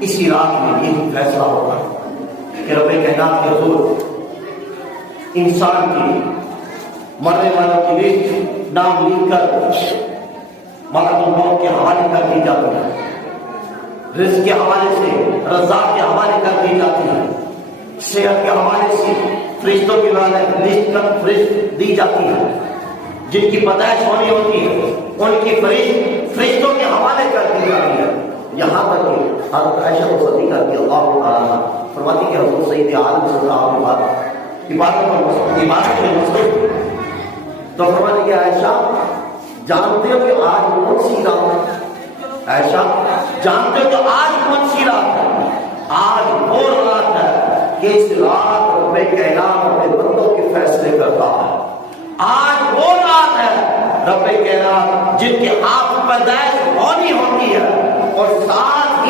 اسی رات میں یہ فیصلہ ہوگا کہ رب کائنات کے حضور انسان کی مرنے والوں کی لسٹ نام لکھ کر ملک الموت کے حوالے کر دی جاتی ہے، رزق کے حوالے سے رزاق کے حوالے کر دی جاتی ہے، صحت کے حوالے سے فرشتوں کی لسٹ فرشت دی جاتی ہے، جن کی پیدائش ہونی ہوتی ہے ان کی فرشتوں کے حوالے کر دی جاتی ہے، یہاں تک کہ حضرت عائشہ صدیقہ رضی اللہ تعالیٰ فرماتی کہ حضور سید عالم صلی اللہ علیہ وسلم عبادت میں مصروف تو فرماتی کہ عائشہ جانتے ہو کہ آج کون سی رات ہے؟ عائشہ جانتے ہو کہ آج کون سی رات ہے؟ آج وہ رات ہے کہ اس رات رب کائنات اپنے بندوں کے فیصلے کرتا ہے، آج وہ رات ہے رب کائنات جن کے آپ پیدائش ہونی ہوتی ہے اور ساتھ